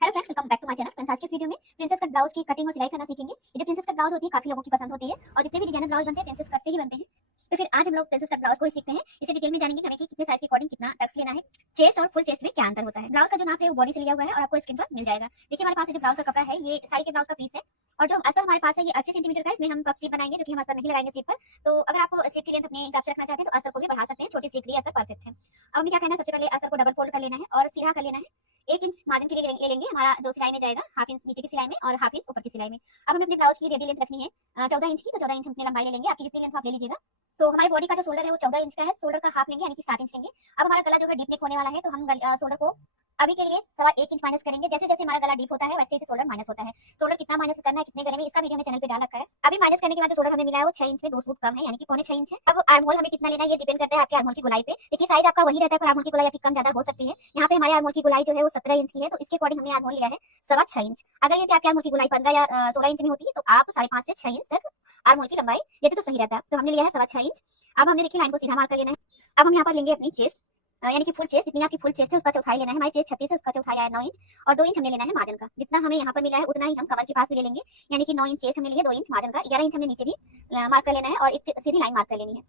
Hello friends, welcome back to my channel. Friends, आज के इस वीडियो में प्रिंसेस कट ब्लाउज की कटिंग और सिलाई करना सीखेंगे। ये जो प्रिंसेस कट ब्लाउज होती है काफी लोगों की पसंद होती है और जितने भी डिजाइनर ब्लाउज बनते हैं प्रिंसेस कट से ही बनते हैं। तो फिर आज हम लोग प्रिंसेस कट ब्लाउज को ही सीखते हैं। इसे डिटेल में जानेंगे हमें कि कितने साइज के अकॉर्डिंग कितना टक्स लेना है, चेस्ट और फुल चेस्ट में क्या अंतर होता है। ब्लाउज का जो नाप है वो बॉडी से लिया हुआ है और आपको स्क्रीन पर मिल जाएगा। देखिए हमारे पास जो ब्लाउज का कपड़ा है ये साड़ी के ब्लाउज का पीस है और जो अस्तर हमारे पास है ये 80 सेंटीमीटर का है। इसमें हम पफ स्लीव बनाएंगे जो कि हम अस्तर नहीं लगाएंगे स्लीव पर। तो अगर आप स्लीव की लेंथ अपने हिसाब से रखना चाहते हैं तो अस्तर को भी बढ़ा सकते हैं, छोटी स्लीव के लिए अस्तर परफेक्ट है। अब हमें क्या करना है, सबसे पहले अस्तर को डबल फोल्ड कर लेना है और सीधा कर लेना है। 1 इंच मार्जिन के लिए ले लेंगे हमारा जो सिलाई में जाएगा, हाफ इंच नीचे की सिलाई में और हाफ इंच ऊपर की सिलाई में। अब हमें अपने ब्लाउज की रेडी लेंथ रखनी है 14 इंच की, तो 14 इंच हम अपनी लंबाई ले लेंगे। आपकी जितनी लेंथ आप ले लीजिएगा। तो हमारी बॉडी का जो शोल्डर है वो 14 इंच का है, शोल्डर का हाफ लेंगे यानी कि 7 इंच लेंगे। अब हमारा गला जो है डीप नेक होने वाला है तो हम शोल्डर को अभी के लिए 1.25 इंच माइनस करेंगे। जैसे जैसे हमारा गला डीप होता है वैसे वैसे शोल्डर माइनस होता है। शोल्डर कितना माइनस करना है, कितने गले में, इसका वीडियो मैंने चैनल पे डाल रखा है। अभी माइनस करने के बाद जो शोल्डर हमें मिला है वो 6 इंच में 2 सूत कम है यानी कि पौने 6 इंच है। अब आर्म होल हमें कितना लेना है ये डिपेंड करता है आपके आर्म होल की गोलाई पे। देखिए साइज आपका वही रहता है पर आर्म होल की गोलाई आपकी कम ज्यादा हो सकती है। यहाँ पे हमारे आर्म होल की गोलाई जो है वो 17 इंच की है तो इसके अकॉर्डिंग हमने आर्म होल लिया है 6.25 इंच। अगर ये आपके आर्म होल की गोलाई 15 या 16 इंच में होती है तो आप 5.5 से 6 इंच तक आर्म होल की लंबाई लेते तो सही रहता है। तो हमने लिया है 6.25 इंच। अब हमने देखिए लाइन को सीधा मार्क कर लेना है। अब हम यहाँ पर लेंगे अपनी चेस्ट यानी कि फुल चेस्ट, जितनी आपकी फुल चेस्ट है उसका चौथाई लेना है। हमारी चेस्ट 36 है, उसका चौथाई आया 9 इंच और 2 इंच हमने लेना है मार्जिन का। जितना हमें यहाँ पर मिला है उतना ही हम कमर के पास भी ले लेंगे यानी कि 9 इंच चेस्ट हमने लिया, 2 इंच मार्जिन का, 11 इंच हमने नीचे भी मार्क कर लेना है और एक सीधी लाइन मार्क कर लेनी है।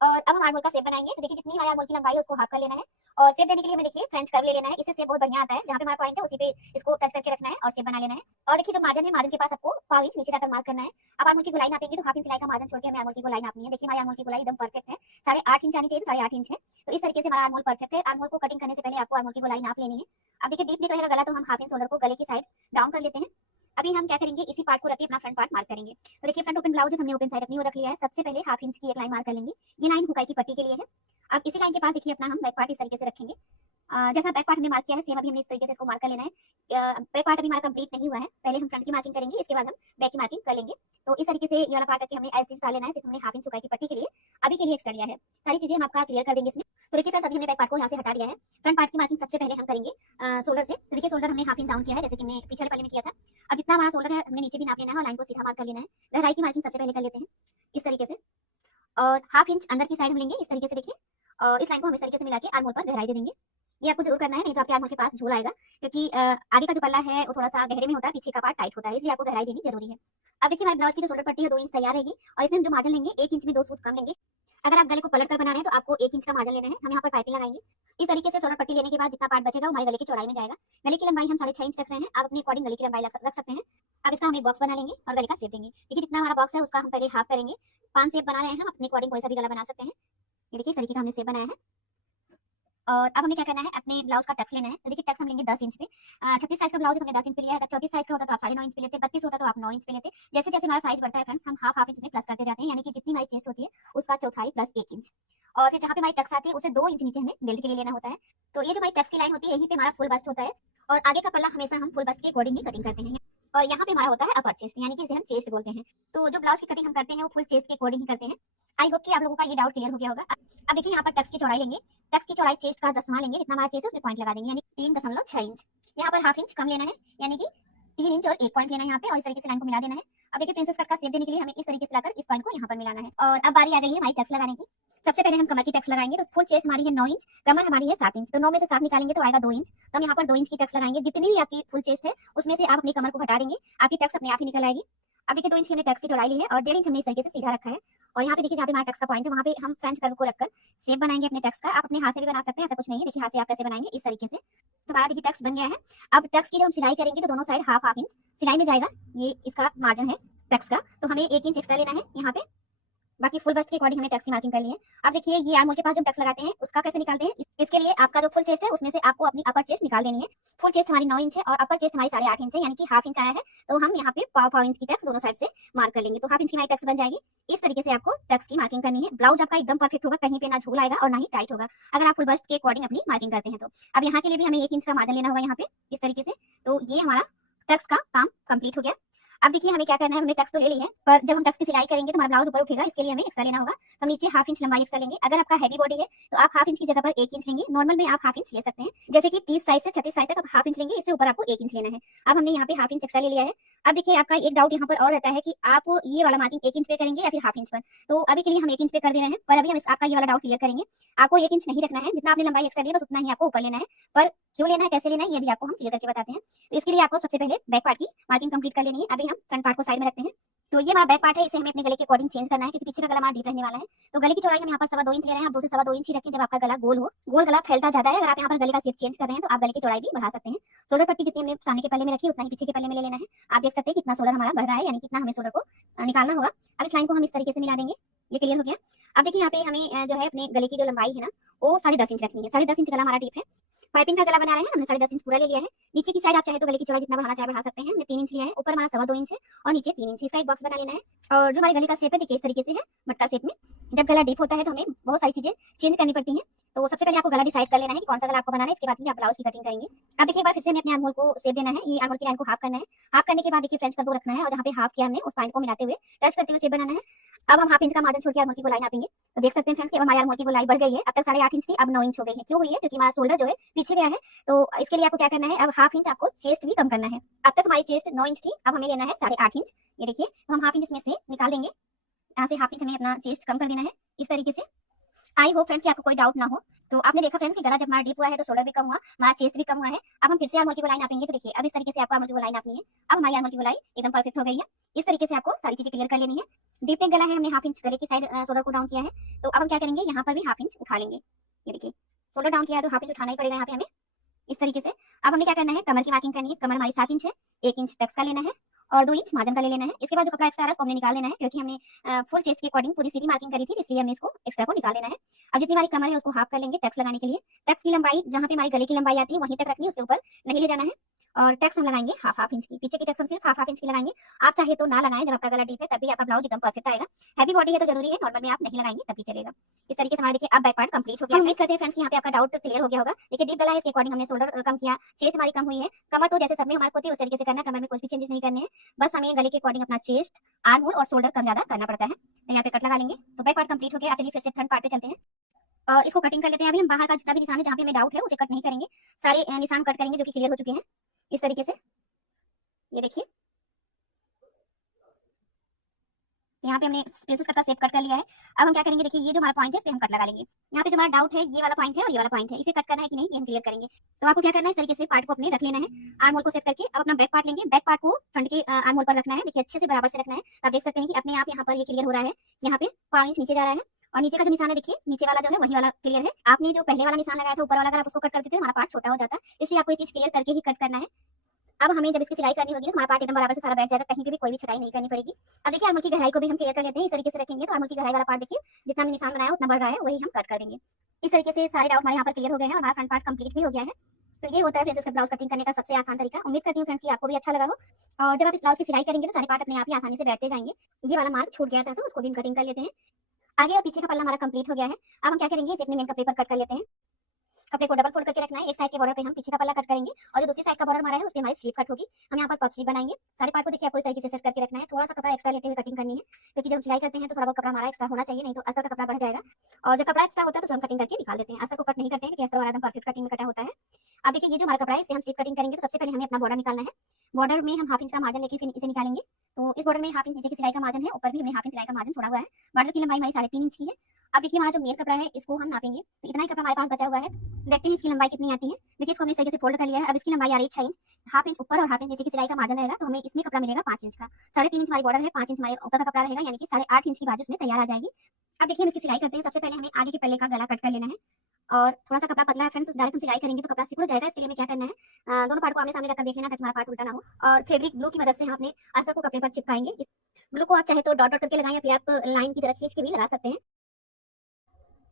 और अब हम आर्म होल का शेप बनाएंगे। तो देखिए जितनी हमारी आर्म होल की लंबाई है उसको हाफ कर लेना है और शेप देने के लिए हमें देखिए फ्रेंच कर्व ले लेना है। इससे शेप बहुत बढ़िया आता है। जहाँ पे हमारा पॉइंट है उसी पे इसको टच करके रखना है और शेप बना लेना है। और देखिए जो मार्जिन है, मार्जिन के पास आपको 5 इंच नीचे जाकर मार्क करना है। अब आर्म होल की गोलाई नापेंगे तो हाफ इंच सिलाई का मार्जिन छोड़ के हमें आर्म होल की गोलाई नापनी है। देखिए हमारी आर्म होल की गोलाई एकदम परफेक्ट है, 8.5 इंच आनी चाहिए, 8.5 इंच है। तो इस तरीके से हमारा आर्म होल परफेक्ट है। आर्म होल को कटिंग करने से पहले आपको आर्म होल की गोलाई नाप लेनी है। अब देखिए डीप नेक रहेगा गला तो हम हाफ इंच शोल्डर को गले की साइड डाउन कर लेते हैं। अभी हम क्या करेंगे, इसी पार्ट को रख के अपना फ्रंट पार्ट मार्क करेंगे। तो देखिए फ्रंट ओपन ब्लाउज है, हमने ओपन साइड अपनी ओर रख लिया है। सबसे पहले हाफ इंच की एक लाइन मार्क कर लेंगे। ये लाइन हुकाई की पट्टी के लिए है। अब इसी लाइन के पास देखिए अपना हम बैक पार्ट इस तरीके से रखेंगे। जैसा बैक पार्ट हमने मार्क किया है सेम अभी हमने इस तरीके से इसको मार्क कर लेना है। बैक पार्ट अभी हमारा कंप्लीट नहीं हुआ है, पहले हम फ्रंट की मार्किंग करेंगे, इसके बाद हम बैक की मार्किंग कर लेंगे। तो इस तरीके से ये वाला पार्ट रख के हमने एज स्टिच डाल लेना है। सिर्फ हमने हाफ इंच हुकाई की पट्टी के लिए अभी के लिए एक्स्ट्रा लिया है। सारी चीजें हम आपका क्लियर कर देंगे इसमें। तो देखिए फ्रेंड्स अभी हमने बैक पार्ट को यहाँ से हटा दिया है। फ्रंट पार्ट की मार्किंग सबसे पहले हम करेंगे शोल्डर से। तो देखिए शोल्डर हमने हाफ इंच डाउन किया है जैसे कि हमने पिछले पहले में किया था। अब जितना हमारा शोल्डर है हमने नीचे भी नाप लेना है और लाइन को सीधा मार्क कर लेना है। गहराई की मार्किंग सबसे पहले कर लेते हैं इस तरीके से और हाफ इंच अंदर की साइड हम लेंगे इस तरीके से। देखिए और इस लाइन को हम इस तरीके से मिला के आर्म होल पर गहराई दे देंगे। ये आपको जरूर करना है, नहीं तो आपके आर्म होल के पास झूल आएगा क्योंकि आगे का जो पल्ला है वो थोड़ा सा गहरे में होता है, पीछे का पार्ट टाइट होता है, इसलिए आपको गहराई देनी जरूरी है। अब देखिए हमारे ब्लाउज की जो शोल्डर पट्टी है 2 इंच तैयार रहेगी और इसमें हम जो मार्जिन लेंगे 1 इंच में 2 सूत कम लेंगे। अगर आप गले को पलट कर बना रहे हैं तो आपको 1 इंच का मार्जिन लेना है। हम यहाँ पर पाइपिंग लगाएंगे इस तरीके से। शोल्डर पट्टी लेने के बाद जितना पार्ट बचेगा वो हमारे गले की चौड़ाई में जाएगा। गले की लंबाई हम 6.5 इंच रख रहे हैं, आप अपने अकॉर्डिंग गले की लंबाई रख सकते हैं। अब इसका हम एक बॉक्स बना लेंगे और गले का शेप देंगे। देखिए जितना हमारा बॉक्स है उसका हम पहले हाफ करेंगे। 5 शेप बना रहे हैं हम, अपने अकॉर्डिंग कोई सा भी गला बना सकते हैं। ये देखिए इस तरीके का हमने शेप बनाया है। और अब हमें क्या करना है, अपने ब्लाउज का टक्स लेना है। तो देखिए टक्स हम लेंगे 10 इंच पे। 36 साइज का ब्लाउज हमने 10 इंच पे लिया है। अगर 34 साइज का होता तो आप 9.5 इंच पे लेते, 32 होता तो आप 9 इंच पे लेते। जैसे जैसे हमारा साइज बढ़ता है फ्रेंड्स हम हाफ इंच में प्लस करते जाते हैं यानी कि जितनी हमारी चेस्ट होती है उसका चौथाई प्लस 1 इंच। और फिर जहाँ पे हमारी टक्स आती है उसे 2 इंच नीचे हमें बेल्ट के लिए लेना होता है। तो ये जो हमारी टक्स की लाइन होती है यहीं पे हमारा फुल बस्ट होता है और आगे का पल्ला हमेशा हम फुल बस्ट के अकॉर्डिंग ही कटिंग करते हैं। और यहाँ पे हमारा होता है अपर चेस्ट यानी कि इसे हम चेस्ट बोलते हैं। तो जो ब्लाउज की कटिंग हम करते हैं वो फुल चेस्ट के अकॉर्डिंग ही करते हैं। आई होप कि आप लोगों का ये डाउट क्लियर हो गया होगा। अब देखिए यहाँ पर टक्स की चौड़ाई लेंगे। टक्स की चौड़ाई चेस्ट का 10वां लेंगे, जितना हमारा चेस्ट है उसमें पॉइंट लगा देंगे यानी 3.6 इंच। यहाँ पर हाफ इंच कम लेना है यानी कि 3 इंच और 1 पॉइंट लेना है यहाँ पे और इस तरीके से लाइन को मिला देना है। अब देखिए प्रिंसेस कट का शेप देने के लिए हमें इस तरीके से लाकर इस पॉइंट को यहाँ पर मिलाना है। और अब बारी आ गई है हमारी टक्स लगाने की। सबसे पहले हम कमर की टक्स लगाएंगे। तो फुल चेस्ट हमारी है 9 इंच, कमर हमारी है 7 इंच, तो 9 में से 7 निकालेंगे तो आएगा 2 इंच। तो हम यहाँ पर 2 इंच की टक्स लगाएंगे। जितनी भी आपकी फुल चेस्ट है उसमें से आप अपनी कमर को हटा देंगे, आपकी टक्स अपने आप ही निकल आएगी। अब देखिए 2 इंच की हमने टक्स की चौड़ाई ली है और 1.5 इंच हमने इस तरीके से सीधा रखा है। और यहाँ पे देखिए जहाँ पे हमारा टक्स का पॉइंट है वहाँ पे हम फ्रेंच कर्व को रखकर शेप बनाएंगे अपने टक्स का। आप अपने हाथ से भी बना सकते हैं, ऐसा कुछ नहीं है। देखिए हाथ से आप कैसे बनाएंगे इस तरीके से। तो हमारा देखिए टक्स बन गया है। अब टक्स की जब हम सिलाई करेंगे तो दोनों साइड हाफ इंच सिलाई में जाएगा। ये इसका मार्जिन है टक्स का, तो हमें 1 इंच एक्स्ट्रा लेना है यहाँ पे। बाकी फुल बस्ट के अकॉर्डिंग हमने टक्स की मार्किंग कर ली है। अब देखिए ये आर्म होल के पास जो टक्स लगाते हैं उसका कैसे निकालते हैं, इसके लिए आपका जो फुल चेस्ट है उसमें से आपको अपनी अपर चेस्ट निकाल देनी है। फुल चेस्ट हमारी 9 इंच है और अपर चेस्ट हमारी 8.5 इंच है यानी कि हाफ इंच आया है। तो हम यहाँ पे पाव इंच की टक्स दोनों साइड से मार्क कर लेंगे तो हाफ इंच की हमारी टक्स बन जाएगी। इस तरीके से आपको टक्स की मार्किंग करनी है। ब्लाउज आपका एकदम परफेक्ट होगा, कहीं पे ना झूल आएगा और ना ही टाइट होगा अगर आप फुल बस्ट के अकॉर्डिंग अपनी मार्किंग करते हैं तो। अब यहाँ के लिए भी हमें 1 इंच का मार्जिन लेना होगा यहाँ पे इस तरीके से। तो ये हमारा टक्स का काम कंप्लीट हो गया। अब देखिए हमें क्या करना है, हमने टक्स तो ले ली है पर जब हम टक्स की सिलाई करेंगे तो हमारा ब्लाउज ऊपर उठेगा, इसके लिए हमें एक्स्ट्रा लेना होगा। तो हम नीचे हाफ इंच लंबाई एक्स्ट्रा लेंगे। अगर आपका हैवी बॉडी है तो आप हाफ इंच की जगह पर 1 इंच लेंगे। नॉर्मल में आप हाफ इंच ले सकते हैं, जैसे कि 30 साइज से 36 साइज तक आप हाफ इंच लेंगे, इससे ऊपर आपको 1 इंच लेना है। अब हमने यहाँ पे हाफ इंच एक्स्ट्रा ले लिया है। अब देखिए आपका एक डाउट यहाँ पर और रहता है कि आप ये वाला मार्किंग 1 इंच पे करेंगे या फिर हाफ इंच पर। तो अभी के लिए हम 1 इंच पे कर दे रहे हैं, पर अभी हम आपका ये वाला डाउट क्लियर करेंगे। आपको 1 इंच नहीं रखना है, जितना आपने लंबाई एक्स्ट्रा ली है बस उतना ही आपको ऊपर लेना है। पर क्यों लेना है, कैसे लेना है, ये भी आपको हम क्लियर करके बताते हैं। तो इसके लिए आपको सबसे पहले बैक पार्ट की मार्किंग कंप्लीट कर लेनी है। अभी हम फ्रंट पार्ट को साइड में रखते हैं। तो ये हमारा बैक पार्ट है, इसे हमें अपने गले के अकॉर्डिंग चेंज करना है क्योंकि पीछे का गला हमारा डीप रहने वाला है। तो गले की चौड़ाई हम यहाँ पर 2.25 इंच ले रहे हैं। आप 2 से 2.25 इंच ही रखें जब आपका गला गोल हो। गोल गला फैलता जाता है। अगर आप यहाँ पर गले का शेप चेंज कर रहे हैं तो आप गले की चौड़ाई भी बढ़ा सकते हैं। शोल्डर पट्टी जितनी हमने सामने के पल्ले में रखी उतना ही पीछे के पल्ले में ले लेना है। आप देख सकते हैं कितना शोल्डर हमारा बढ़ रहा है, यानी कितना हमें शोल्डर को निकालना होगा। अब इस लाइन को हम इस तरीके से मिला देंगे। ये क्लियर हो गया। अब देखिए यहाँ पे हमें जो है अपने गले की जो लंबाई है ना वो 10.5 इंच रखनी है। 10.5 इंच गला हमारा डीप है। पाइपिंग का गला बना रहे हैं, हमने 10.5 इंच पूरा ले लिया है। नीचे की साइड आप चाहे तो गले की चौड़ाई जितना बढ़ाना चाहे बढ़ा सकते हैं। हमने 3 इंच लिया है। ऊपर हमारा 2.25 इंच है और नीचे 3 इंच। इसका एक बॉक्स बना लेना है। और जो हमारे गले का शेप है देखिए इस तरीके से है, मटका शेप में। जब गला डीप होता है तो हमें बहुत सारी चीजें चेंज करनी पड़ती हैं। तो सबसे पहले आपको गला डिसाइड कर लेना है कि कौन सा गला आपको बनाना है। इसके बाद ही आप ब्लाउज की कटिंग करेंगे। अब देखिए एक बार फिर से हमें अपने आर्म होल को शेप देना है। ये आर्म होल की लाइन को हाफ करना है। हाफ करने के बाद देखिए फ्रेंच कर्व रखना है और जहाँ पे हाफ किया हमने उस पॉइंट को मिलाते हुए टच करते हुए शेप बनाना है। अब हम हाफ इंच का मार्जिन छोड़ के आर्म होल की गोलाई नापेंगे। तो देख सकते हैं फ्रेंड्स कि अब हमारे आर्म होल की गोलाई बढ़ गई है। अब तक 8.5 इंच थी, अब 9 इंच हो गई है। क्यों हुई है? क्योंकि हमारा शोल्डर जो है पीछे गया है। तो इसके लिए आपको क्या करना है, अब हाफ इंच आपको चेस्ट भी कम करना है। अब तक हमारी चेस्ट 9 इंच थी, अब हमें लेना है 8.5 इंच। ये देखिए, तो हम हाफ इंच इसमें से निकाल देंगे। यहाँ से हाफ इंच हमें अपना चेस्ट कम कर देना है इस तरीके से। आई होप फ्रेंड्स कि आपको कोई डाउट ना हो। तो आपने देखा फ्रेंड्स कि गला जब हमारा डीप हुआ है तो शोल्डर भी कम हुआ, हमारा चेस्ट भी कम हुआ है। अब हम फिर से आर्म होल की गोलाई नापेंगे। तो देखिए अब इस तरीके से आपको आर्म होल की गोलाई नापनी है। अब हमारी आर्म होल की गोलाई एकदम परफेक्ट हो गई है। इस तरीके से आपको सारी चीजें क्लियर कर लेनी है। डीप नेक गला है, हमने हाफ इंच गले की साइड शोल्डर को डाउन किया है। तो अब हम क्या करेंगे, यहाँ पर भी हाफ इंच उठा लेंगे। ये देखिए शोल्डर डाउन किया है तो हाफ इंच उठाना ही पड़ेगा यहाँ पे हमें इस तरीके से। अब हमने क्या करना है, कमर की मार्किंग करनी है। कमर हमारी 7 इंच है, 1 इंच टक्स का लेना है और 2 इंच मार्जिन का ले लेना है। इसके बाद जो कपड़ा एक्स्ट्रा है उसको हमने निकाल देना है क्योंकि हमने फुल चेस्ट के अकॉर्डिंग पूरी सीधी मार्किंग करी थी, इसलिए हमने इसको एक्स्ट्रा को निकाल देना है। अब जितनी हमारी कमर है उसको हाफ कर लेंगे टक्स लगाने के लिए। टक्स की लंबाई जहाँ पे हमारी गले की लंबाई आती है वहीं तक रखनी है, उसके ऊपर नहीं ले जाना है। और टक्स हम लगाएंगे हाफ इंच की। पीछे की टक्स हम सिर्फ हाफ इंच की लगाएंगे। आप चाहे तो ना लगाएं, जब आपका गला डीप है तभी आपका ब्लाउज एकदम परफेक्ट आएगा। हैवी बॉडी है तो जरूरी है, नॉर्मल में आप नहीं लगाएंगे तभी चलेगा। इस तरीके से हमारा देखिए अब बैक पार्ट कंप्लीट हो गया। उम्मीद करते हैं फ्रेंड्स कि यहाँ पे आपका डाउट क्लियर हो गया होगा। देखिए डीप गला है, इसके अकॉर्डिंग हमने शोल्डर कम किया, चेस्ट हमारी कम हुई है। कमर तो जैसे सब में हमारे होती है उस तरीके से करना है, कमर में कुछ भी चेंजेस नहीं करने हैं। बस हमें गले के अकॉर्डिंग अपना चेस्ट, आर्म होल और शोल्डर कम ज्यादा करना पड़ता है। तो यहाँ पे कट लगा लेंगे। तो बैक पार्ट कंप्लीट हो गया। चलिए फिर से फ्रंट पार्ट पे चलते हैं और इसको कटिंग कर लेते हैं। अभी हम बाहर का जितना भी निशान है जहाँ पे हमें डाउट है उसे कट नहीं करेंगे, सारे निशान कट करेंगे जो कि क्लियर हो चुके हैं इस तरीके से। ये देखिए यहाँ पे हमने प्रिंसेस कट का शेप कट कर लिया है। अब हम क्या करेंगे, देखिए ये जो हमारा पॉइंट है इस पे हम कट लगा लेंगे। यहाँ पे जो हमारा डाउट है ये वाला पॉइंट है और ये वाला पॉइंट है, इसे कट करना है कि नहीं ये हम क्लियर करेंगे। तो आपको क्या करना है, इस तरीके से पार्ट को अपने रख लेना है, आर्म होल को सेट करके। अब अपना बैक पार्ट लेंगे, बैक पार्ट को फ्रंट के आर्म होल पर रखना है। देखिए अच्छे से बराबर से रखना है। आप देख सकते हैं कि अपने आप यहाँ पर ये क्लियर हो रहा है। यहाँ पे 5 इंच नीचे जा रहा है और नीचे का जो निशान है देखिए नीचे वाला जो है वही वाला क्लियर है। आपने जो पहले वाला निशान लगाया था ऊपर वाला, अगर आप उसको कट करते थे हमारा पार्ट छोटा हो जाता, इसलिए आपको ये चीज क्लियर करके ही कट करना है। अब हमें जब इसकी सिलाई करनी होगी तो हमारा पार्ट एकदम बराबर से सारा बैठ जाएगा, कहीं पे भी कोई भी छटाई नहीं करनी पड़ेगी। अब देखिए आर्म होल की गहराई को भी हम क्लियर कर लेते हैं। इस तरीके से रखेंगे तो आर्म होल की गहराई वाला पार्ट देखिए जितना हमने निशान बनाया उतना बढ़ रहा है, वही हम कट कर देंगे। इस तरीके से सारे डाउट हमारे यहाँ पर क्लियर हो गए हैं और हमारा फ्रंट पार्ट कंप्लीट भी हो गया है। तो ये होता है प्रिंसेस कट ब्लाउज कटिंग करने का सबसे आसान तरीका। उम्मीद करती हूँ फ्रेंड्स कि आपको भी अच्छा लगा हो। और जब आप इस ब्लाउज की सिलाई करेंगे तो सारे पार्ट अपने आप ही आसानी से बैठते जाएंगे। ये वाला मार्क छूट गया था तो उसको भी हम कटिंग कर लेते हैं। आगे और पीछे का पल्ला हमारा कंप्लीट हो गया है। अब हम क्या करेंगे, इसे अपने मेन कपड़े पर कट कर लेते हैं। कपड़े को डबल फोल्ड करके रखना है। एक साइड के बॉर्डर पे हम पीछे का पल्ला कट करेंगे और जो दूसरी साइड का बॉर्डर हमारा है उस पे हमारी स्लीव कट होगी। हम यहाँ पर पफ स्लीव बनाएंगे। सारे पार्ट को देखिए आपको इस तरीके से सेट करके रखना है। थोड़ा सा कपड़ा एक्स्ट्रा लेते हुए कटिंग करनी है क्योंकि जब हम सिलाई करते हैं तो थोड़ा बहुत कपड़ा हमारा एक्स्ट्रा होना चाहिए, नहीं तो अस्तर का कपड़ा बढ़ जाएगा। और जब कपड़ा एक्स्ट्रा होता है तो हम कटिंग करके निकाल देते हैं। अस्तर को कट नहीं करते हैं क्योंकि अस्तर वाला एकदम परफेक्ट कटिंग में कटा होता है। अब देखिए ये जो हमारा कपड़ा है इसे हम स्लीव कटिंग करेंगे तो सबसे पहले हमें अपना बॉर्डर निकालना है। बॉर्डर में हम हाफ इंच का मार्जिन लेके इसे निकालेंगे। तो इस बॉर्डर में हाफ इंच नीचे की सिलाई का मार्जिन है, ऊपर भी हमने हाफ इंच सिलाई का मार्जिन छोड़ा हुआ है। बॉर्डर की लंबाई हमारी 3.5 इंच की है। अब देखिए हमारा जो मेन कपड़ा है इसको हम नापेंगे तो इतना ही कपड़ा हमारे पास बचा हुआ है। देखते हैं इसकी लंबाई कितनी आती है। देखिए इसको हमने इस तरीके से फोल्ड कर लिया है। अब इसकी लंबाई आ रही है 6 इंच। हाफ इंच ऊपर और हाफ इंच नीचे की सिलाई का मार्जिन रहेगा तो हमें इसमें कपड़ा मिलेगा 5 इंच का। 3.5 इंच हमारी बॉर्डर है, 5 इंच हमारे ऊपर का कपड़ा रहेगा, यानी कि 8.5 इंच की बाजू इसमें तैयार आ जाएगी। अब देखिए हम इसकी सिलाई करते हैं। सबसे पहले हमें आगे के पल्ले का गला कट कर लेना है और थोड़ा सा कपड़ा पतला है फ्रेंड्स, तो डायरेक्ट हम सिलाई करेंगे तो कपड़ा सिकुड़ जाएगा। इसके लिए हमें क्या करना है, दोनों पार्ट को आमने सामने रखकर देख लेना ताकि हमारा पार्ट उल्टा ना हो। और फैब्रिक ग्लू की मदद से हम अपने अस्तर को कपड़े पर चिपकाएंगे। ग्लू को आप चाहे तो डॉट डॉट करके लगाएं या फिर आप लाइन की तरह खींच के भी लगा सकते हैं।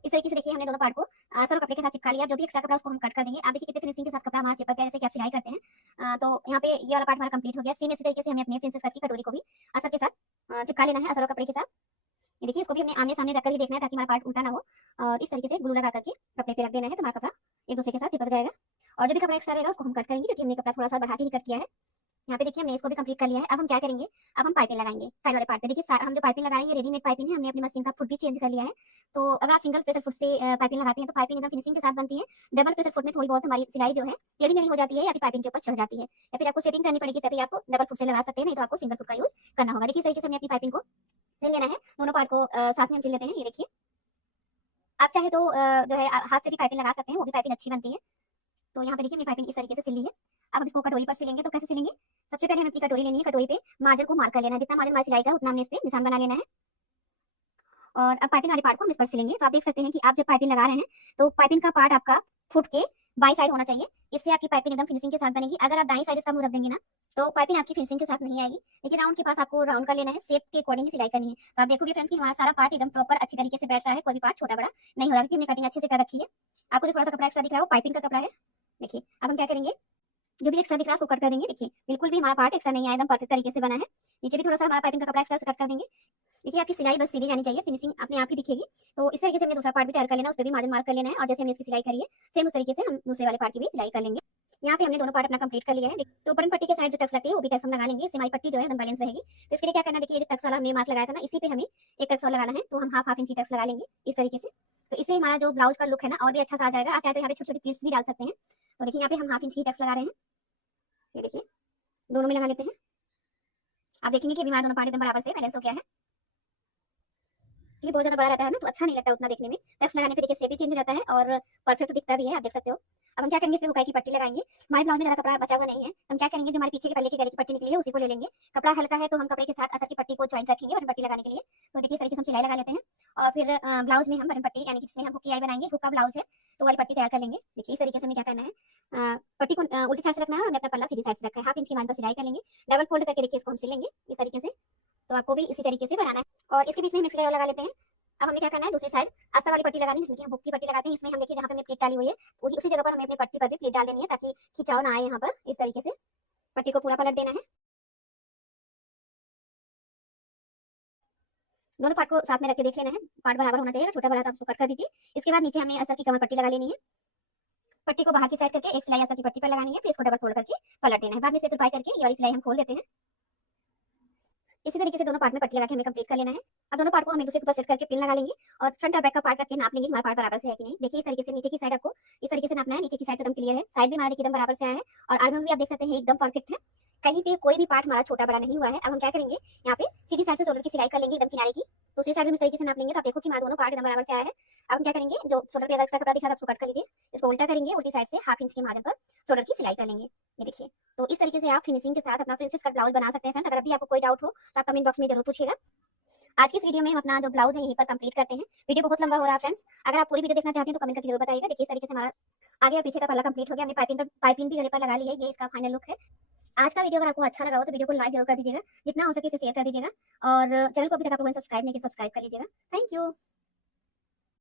इस तरीके से देखिए हमने दोनों पार्ट को अस्तर कपड़े के साथ चिपका लिया। जो भी एक्स्ट्रा कपड़ा उसको हम कट कर देंगे। आप देखिए कितने फिनिशिंग के साथ कपड़ा हमारा चिपक गया, जैसे कि आप सिलाई करते हैं। तो यहाँ पे ये वाला पार्ट हमारा कंप्लीट हो गया। सेम इसी तरीके से हमें अपने प्रिंसेस कट की कटोरी को भी अस्तर के साथ चिपका लेना है, अस्तर कपड़े के साथ। ये देखिए इसको भी हमने आमने सामने रखकर ही देखना है ताकि हमारा पार्ट उल्टा ना हो। और इस तरीके से ग्लू लगा करके कपड़े पे रख देना है तो हमारा कपड़ा एक दूसरे के साथ चिपक जाएगा। और जो भी कपड़ा एक्स्ट्रा रहेगा उसको हम कट करेंगे क्योंकि हमने कपड़ा थोड़ा सा बढ़ा के ही कट किया है। यहाँ पे देखिए हमने इसको भी कंप्लीट कर लिया है। अब हम क्या करेंगे, अब हम पाइपिंग लगाएंगे साइड वाले पार्ट पे। देखिए हम जो पाइपिंग लगा रहे हैं ये रेडीमेड पाइपिंग है, हमने अपनी मशीन का फुट भी चेंज कर लिया है। तो अगर आप सिंगल प्रेशर फुट से पाइपिंग लगाते हैं तो पाइपिंग एकदम फिनिशिंग के साथ बनती है। डबल प्रेशर फुट में थोड़ी बहुत हमारी सिलाई जो है टेढ़ी मेढ़ी हो जाती है या फिर पाइपिंग के ऊपर चढ़ जाती है, या फिर आपको सेटिंग करनी पड़ेगी, तभी आप डबल फुट से लगा सकते हैं, नहीं तो आपको सिंगल फुट का यूज करना होगा। देखिए इस तरीके से हमने अपनी पाइपिंग को सिल लेना है, दोनों पार्ट को साथ में हम सिल लेते हैं। ये देखिए आप चाहे तो जो है हाथ से भी पाइपिंग लगा सकते हैं, वो भी पाइपिंग अच्छी बनती है। तो यहाँ पे देखिए हमने पाइपिंग इस तरीके से सिल ली है। अब हम इसको कटोरी पर सिलेंगे, तो कैसे सिलेंगे, सबसे पहले हमें अपनी कटोरी लेनी है, कटोरी पे मार्जिन को मार्क कर लेना है, जितना मार्जिन हमारी सिलाई का है उतना हमने इस पे निशान बना लेना है। और अब पाइपिंग वाले पार्ट को हम इस पर सिलेंगे। तो आप देख सकते हैं कि आप जब पाइपिंग लगा रहे हैं तो पाइपिंग का पार्ट आपका फुट के बाई साइड होना चाहिए, इससे आपकी पाइपिंग एकदम फिनिशिंग के साथ बनेगी। अगर आप दाई साइड इसका मुंह रख देंगे ना तो पाइपिंग आपकी फिनिशिंग के साथ नहीं आएगी। देखिए राउंड के पास आपको राउंड कर लेना है, शेप के अकॉर्डिंग सिलाई करनी है। तो आप देखोगे फ्रेंड्स कि हमारा सारा पार्ट एकदम प्रॉपर अच्छी तरीके से बैठ रहा है, कोई भी पार्ट छोटा बड़ा नहीं हो रहा है, क्योंकि हमने कटिंग अच्छे से कर रखी है। आपको जो थोड़ा सा कपड़ा एक्स्ट्रा दिख रहा है वो पाइपिंग का कपड़ा है। देखिए अब हम क्या करेंगे, जो भी एक्स्ट्रा दिख रहा है उसको कट कर देंगे। देखिए बिल्कुल भी हमारा पार्ट एक्स्ट्रा नहीं आया, एकदम परफेक्ट तरीके से बना है। नीचे भी थोड़ा सा हमारा पाइपिंग का कपड़ा एक्स्ट्रा कट कर देंगे। देखिए आपकी सिलाई बस सीधी जानी चाहिए, फिनिशिंग अपने आप ही दिखेगी। तो इस तरीके से हमने दूसरा पार्ट भी तैयार कर लेना, उस पर भी मार्जिन मार्क कर लेना है, और जैसे हमने इसकी सिलाई करी है सेम उस तरीके से हम दूसरे वाले पार्ट की भी सिलाई कर लेंगे। यहाँ पे हमने दोनों पार्ट अपना कंप्लीट कर लिया है। तो ऊपर पट्टी के साइड जो टक्स लगती है वो भी टक्स हम लगा लेंगे, इससे हमारी पट्टी जो है एकदम बैलेंस रहेगी। तो इसके लिए क्या करना है, देखिए ये टक्स वाला हमने मार्क लगाया था ना, इसी पे हमें एक टक्स और लगाना है। तो हम हाफ इंच की टक्स लगा लेंगे इस तरीके से। तो इससे हमारा जो ब्लाउज का लुक है ना और भी अच्छा सा आ जाएगा। आप चाहे तो यहाँ पे छोटी छोटी प्लीट्स भी डाल सकते हैं। तो देखिए यहाँ पे हम हाफ इंच की टक्स लगा रहे हैं, ये देखिए दोनों में लगा लेते हैं। आप देखेंगे कि अभी हमारा दोनों पार्ट एकदम बराबर से बैलेंस हो गया है। ये बहुत ज्यादा बड़ा रहता है ना तो अच्छा नहीं लगता उतना देखने में, टक्स लगाने पे देखिए शेप भी चेंज हो जाता है और परफेक्ट दिखता भी है, आप देख सकते हो। अब हम क्या करेंगे, इसमें हुकाई की पट्टी लगाएंगे। हमारे ब्लाउज में ज्यादा कपड़ा बचा हुआ नहीं है, हम क्या करेंगे, जो हमारे पीछे के पल्ले की गले की पट्टी निकली है उसी को ले लेंगे। कपड़ा हल्का है तो हम कपड़े के साथ असर की पट्टी को ज्वाइंट रखेंगे बटन पट्टी लगाने के लिए। तो देखिए इस तरीके से हम सिलाई लगा लेते हैं, और फिर ब्लाउज में हम बटन पट्टी यानी कि जिसमें हम हुक की आई बनाएंगे, हुक का ब्लाउज है तो वाली पट्टी तैयार कर लेंगे। देखिए इस तरीके से हमें क्या करना है, पट्टी को उल्टी साइड से रखना है और हमें अपना पल्ला सीधी साइड से रखना है। हाफ इंच की मान पर सिलाई कर लेंगे, डबल फोल्ड करके देखिए इसको हम सिलेंगे इस तरीके से। तो आपको भी इसी तरीके से बनाना है, और इसके बीच में मिक्स सिलाई लगा लेते हैं। अब हमें क्या करना है, दूसरी साइड अस्तर वाली पट्टी लगानी है, जिसमें कि हम हुक की पट्टी लगाते हैं। इसमें हम देखिए जहाँ पे हमने प्लेट डाली हुई है वही उसी जगह पर हमें अपनी पट्टी पर भी प्लेट डाल देनी है, ताकि खिंचाव ना आए। यहाँ पर इस तरीके से पट्टी को पूरा पलट देना है, दोनों पार्ट को साथ में रख के देख लेना है, पार्ट बराबर होना चाहिए। छोटा बड़ा तो आप उसको कट कर दीजिए। इसके बाद नीचे हमें अस्तर की कमर पट्टी लगा लेनी है, पट्टी को बाहर की साइड करके एक सिलाई अस्तर की पट्टी पर लगानी है, फिर इसको डबल फोल्ड करके पलट देना है। बाद में इस पे तुरपाई करके ये वाली सिलाई हम खोल देते हैं। इसी तरीके से दोनों पार्ट में पट्टी लगा के हमें कंप्लीट कर लेना है। अब दोनों पार्ट को हम एक दूसरे के ऊपर सेट करके पिन लगा लेंगे, और फ्रंट और बैक का पार्ट रख के नाप लेंगे हमारा पार्ट बराबर से है कि नहीं। देखिए इस तरीके से नीचे की साइड आपको इस तरीके से नापना है, नीचे की साइड एकदम क्लियर है, साइड भी हमारा देखिए एकदम बराबर से आया है, और आर्म भी आप देख सकते हैं एकदम परफेक्ट है, कहीं पे कोई भी पार्ट हमारा छोटा बड़ा नहीं हुआ है। अब हम क्या करेंगे, यहाँ पे सीधी साइड से शोल्डर की सिलाई कर लेंगे एकदम किनारे की, दूसरी साइड भी इस तरीके से नाप लेंगे। तो आप देखो कि हमारा दोनों पार्ट एकदम बराबर से आया है। अब हम क्या करेंगे, जो शोल्डर पे एक्स्ट्रा कपड़ा दिख रहा है उसको कट कर लीजिए, इसको उल्टा करेंगे, उल्टी साइड से हाफ इंच के मार्जिन पर शोल्डर की सिलाई कर लेंगे। ये देखिए, तो इस तरीके से आप फिनिशिंग के साथ अपना प्रिंसेस कट ब्लाउज बना सकते हैं। फ्रेंड्स अगर अभी आपको कोई डाउट हो तो आप कमेंट बॉक्स में जरूर पूछिएगा। आज की इस वीडियो में हम अपना जो ब्लाउज है यहीं पर कंप्लीट करते हैं। वीडियो बहुत लंबा हो रहा है फ्रेंड्स, अगर आप पूरी वीडियो देखना चाहते हैं तो कमेंट करके जरूर बताइएगा। देखिए इस तरीके से हमारा आगे और पीछे का पल्ला कंप्लीट हो गया, हमने पाइपिंग भी गले पर लगा ली है। ये इसका फाइनल लुक है। आज का वीडियो अगर आपको अच्छा लगा हो तो वीडियो को लाइक जरूर कर दीजिएगा, जितना हो सके इसे शेयर कर दीजिएगा, और चैनल को अभी तक आप लोगों ने सब्सक्राइब नहीं किया सब्सक्राइब कर लीजिएगा। Thank you.